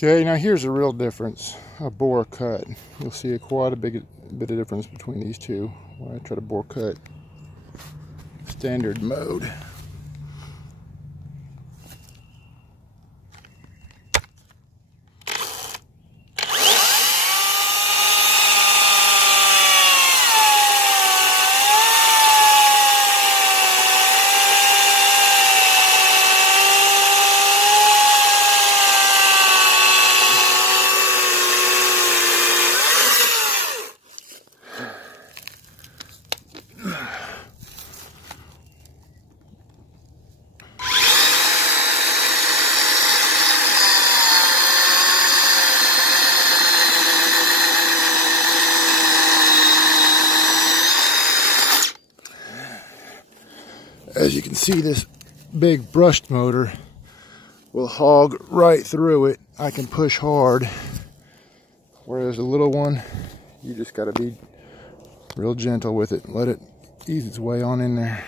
Okay, now here's a real difference, a bore cut. You'll see quite a bit of difference between these two when I try to bore cut standard mode. As you can see, this big brushed motor will hog right through it. I can push hard, whereas the little one, you just got to be real gentle with it. Let it ease its way on in there.